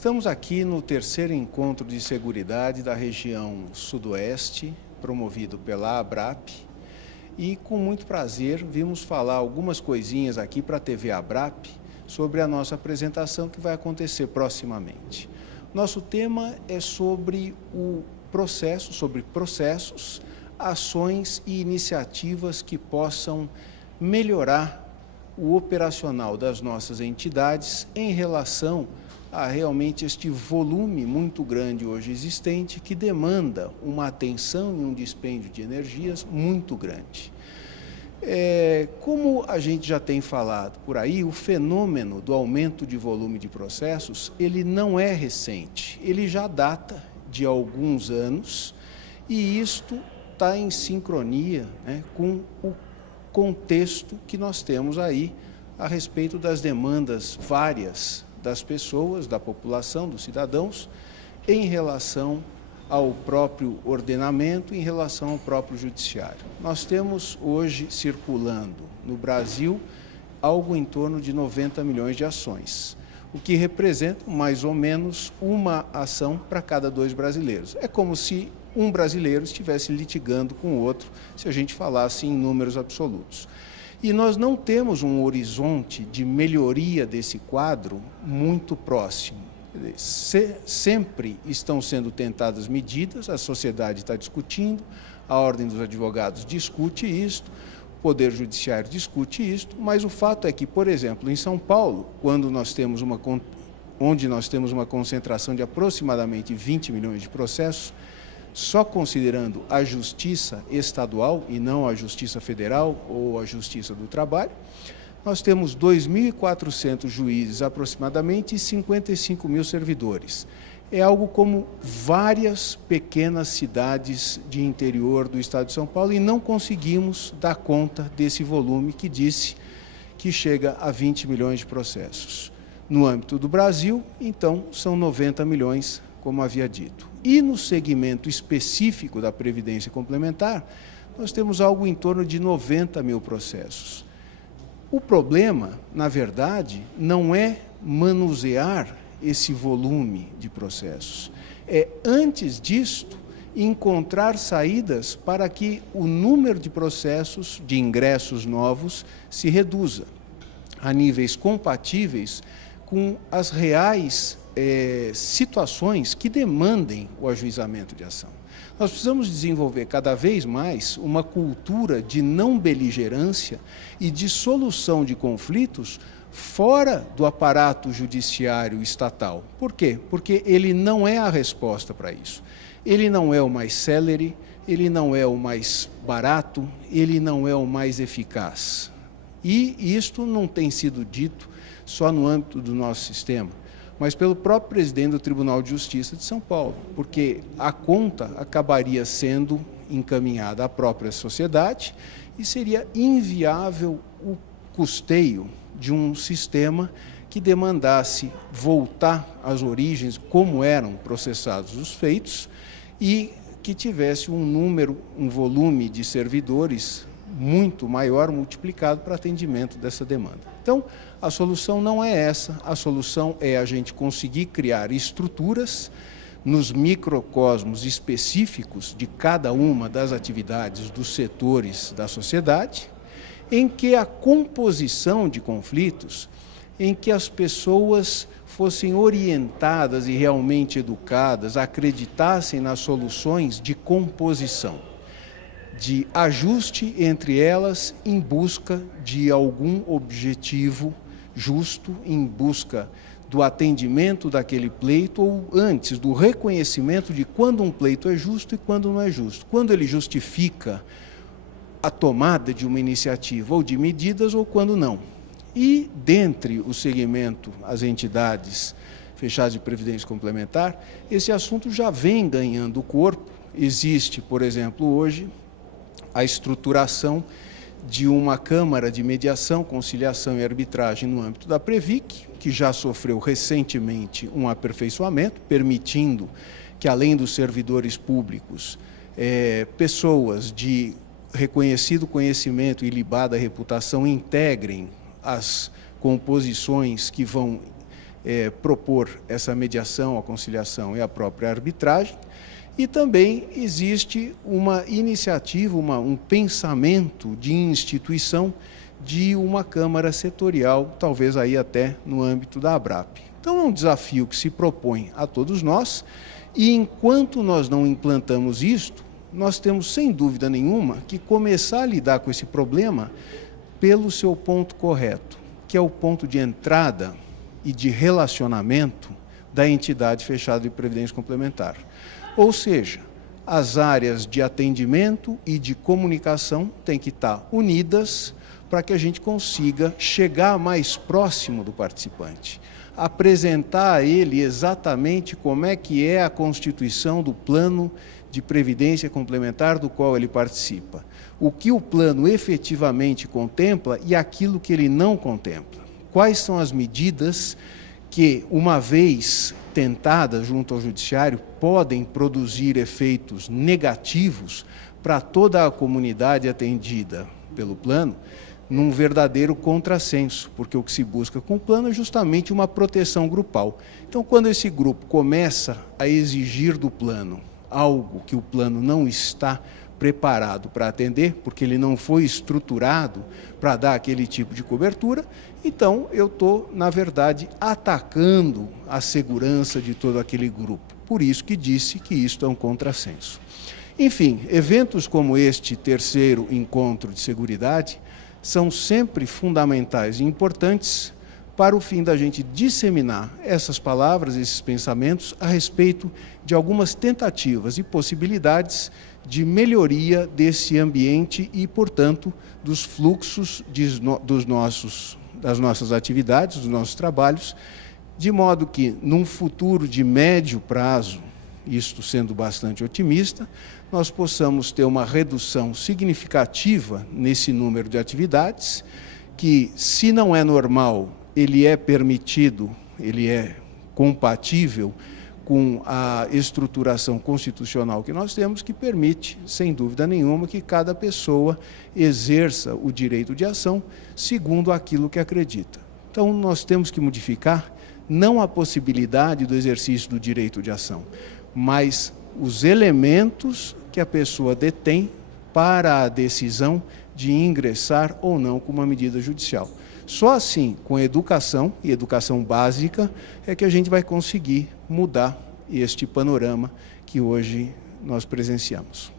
Estamos aqui no terceiro encontro de seguridade da região sudoeste, promovido pela ABRAP, e com muito prazer vimos falar algumas coisinhas aqui para a TV ABRAP sobre a nossa apresentação que vai acontecer proximamente. Nosso tema é sobre processos, ações e iniciativas que possam melhorar o operacional das nossas entidades em relação a realmente este volume muito grande hoje existente que demanda uma atenção e um dispêndio de energias muito grande. Como a gente já tem falado por aí, o fenômeno do aumento de volume de processos, ele não é recente, ele já data de alguns anos e isto está em sincronia, né, com o contexto que nós temos aí a respeito das demandas várias das pessoas, da população, dos cidadãos, em relação ao próprio ordenamento, em relação ao próprio judiciário. Nós temos hoje circulando no Brasil algo em torno de 90 milhões de ações, o que representa mais ou menos uma ação para cada 2 brasileiros. É como se um brasileiro estivesse litigando com o outro, se a gente falasse em números absolutos. E nós não temos um horizonte de melhoria desse quadro muito próximo. Sempre estão sendo tentadas medidas, a sociedade está discutindo, a Ordem dos Advogados discute isto, o Poder Judiciário discute isto, mas o fato é que, por exemplo, em São Paulo, onde nós temos uma concentração de aproximadamente 20 milhões de processos, só considerando a justiça estadual e não a justiça federal ou a justiça do trabalho, nós temos 2.400 juízes aproximadamente e 55 mil servidores. É algo como várias pequenas cidades de interior do estado de São Paulo e não conseguimos dar conta desse volume que disse que chega a 20 milhões de processos. No âmbito do Brasil, então, são 90 milhões, como havia dito. E no segmento específico da Previdência Complementar, nós temos algo em torno de 90 mil processos. O problema, na verdade, não é manusear esse volume de processos. É, antes disto, encontrar saídas para que o número de processos, de ingressos novos, se reduza a níveis compatíveis com as reais situações que demandem o ajuizamento de ação. Nós precisamos desenvolver cada vez mais uma cultura de não beligerância e de solução de conflitos fora do aparato judiciário estatal. Por quê? Porque ele não é a resposta para isso. Ele não é o mais célere, ele não é o mais barato, ele não é o mais eficaz. E isto não tem sido dito só no âmbito do nosso sistema, mas pelo próprio presidente do Tribunal de Justiça de São Paulo, porque a conta acabaria sendo encaminhada à própria sociedade e seria inviável o custeio de um sistema que demandasse voltar às origens, como eram processados os feitos, e que tivesse um volume de servidores muito maior, multiplicado para atendimento dessa demanda. Então, a solução não é essa, a solução é a gente conseguir criar estruturas nos microcosmos específicos de cada uma das atividades dos setores da sociedade, em que a composição de conflitos, em que as pessoas fossem orientadas e realmente educadas, acreditassem nas soluções de composição, de ajuste entre elas em busca de algum objetivo justo, em busca do atendimento daquele pleito ou antes do reconhecimento de quando um pleito é justo e quando não é justo, quando ele justifica a tomada de uma iniciativa ou de medidas ou quando não. E dentre o segmento, as entidades fechadas de previdência complementar, esse assunto já vem ganhando corpo. Existe, por exemplo, hoje, a estruturação de uma Câmara de Mediação, Conciliação e Arbitragem no âmbito da Previc, que já sofreu recentemente um aperfeiçoamento, permitindo que, além dos servidores públicos, pessoas de reconhecido conhecimento e ilibada reputação integrem as composições que vão propor essa mediação, a conciliação e a própria arbitragem. E também existe uma iniciativa, um pensamento de instituição de uma Câmara setorial, talvez aí até no âmbito da ABRAP. Então é um desafio que se propõe a todos nós, e enquanto nós não implantamos isto, nós temos sem dúvida nenhuma que começar a lidar com esse problema pelo seu ponto correto, que é o ponto de entrada e de relacionamento da entidade fechada de previdência complementar. Ou seja, as áreas de atendimento e de comunicação têm que estar unidas para que a gente consiga chegar mais próximo do participante, apresentar a ele exatamente como é que é a constituição do plano de previdência complementar do qual ele participa, o que o plano efetivamente contempla e aquilo que ele não contempla, quais são as medidas que, uma vez tentadas junto ao judiciário, podem produzir efeitos negativos para toda a comunidade atendida pelo plano, num verdadeiro contrassenso, porque o que se busca com o plano é justamente uma proteção grupal. Então, quando esse grupo começa a exigir do plano algo que o plano não está preparado para atender, porque ele não foi estruturado para dar aquele tipo de cobertura, então eu estou, na verdade, atacando a segurança de todo aquele grupo. Por isso que disse que isto é um contrassenso. Enfim, eventos como este terceiro encontro de seguridade são sempre fundamentais e importantes para o fim da gente disseminar essas palavras, esses pensamentos a respeito de algumas tentativas e possibilidades de melhoria desse ambiente e, portanto, dos fluxos das nossas atividades, dos nossos trabalhos, de modo que, num futuro de médio prazo, isto sendo bastante otimista, nós possamos ter uma redução significativa nesse número de atividades, que, se não é normal, ele é permitido, ele é compatível com a estruturação constitucional que nós temos, que permite, sem dúvida nenhuma, que cada pessoa exerça o direito de ação segundo aquilo que acredita. Então, nós temos que modificar não a possibilidade do exercício do direito de ação, mas os elementos que a pessoa detém para a decisão de ingressar ou não com uma medida judicial. Só assim, com educação, e educação básica, é que a gente vai conseguir mudar este panorama que hoje nós presenciamos.